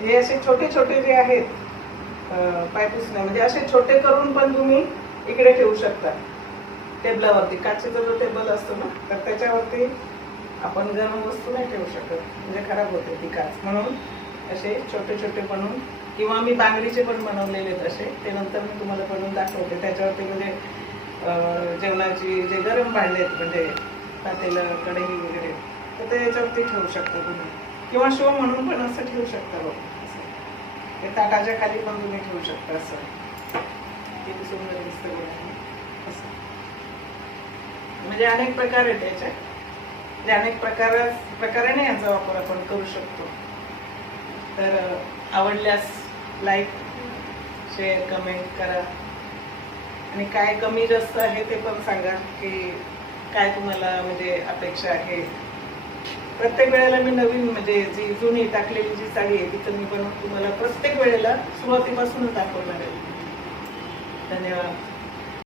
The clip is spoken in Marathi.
हे असे छोटे छोटे जे आहेत पाय पुसण्या म्हणजे असे छोटे करून पण तुम्ही इकडे ठेवू शकता टेबलावरती. काचेचा जो टेबल असतो ना तर त्याच्यावरती आपण गरम वस्तू नाही ठेवू शकत म्हणजे खराब होते ती काच. म्हणून असे छोटे छोटे बनवून किंवा मी बांगडीचे पण बनवलेले असे ते नंतर मी तुम्हाला बनवून दाखवते. त्याच्यावरती म्हणजे जेवणाची जे गरम भांडे आहेत म्हणजे पातेलं कढई वगैरे तर ते याच्यावरती ठेवू शकता तुम्ही किंवा शो म्हणून पण असं ठेवू शकता बघ. ते ताटाच्या खाली पण तुम्ही ठेवू शकता. असं किती सुंदर दिसतं बघा. असं म्हणजे अनेक प्रकार आहेत त्याच्यात. म्हणजे अनेक प्रकाराने याचा वापर आपण करू शकतो. तर आवडल्यास लाईक शेअर कमेंट करा आणि काय कमी जास्त आहे ते पण सांगा की काय तुम्हाला म्हणजे अपेक्षा आहे. प्रत्येक वेळेला मी नवीन म्हणजे जी जुनी टाकलेली जी साडी आहे तिथं मी बनवून तुम्हाला प्रत्येक वेळेला सुरुवातीपासूनच दाखवणार आहे. धन्यवाद.